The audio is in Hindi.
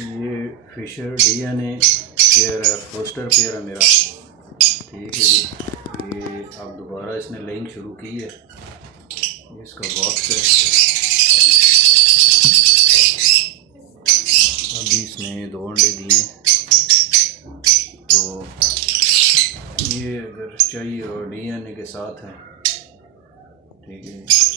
ये फिशर डीएनए पेयर है, फोस्टर पेयर है मेरा। ठीक है, ये अब दोबारा इसने लेइंग शुरू की है। ये इसका बॉक्स है, अभी इसने 2 अंडे दिए। तो ये अगर चाहिए और डीएनए के साथ है, ठीक है।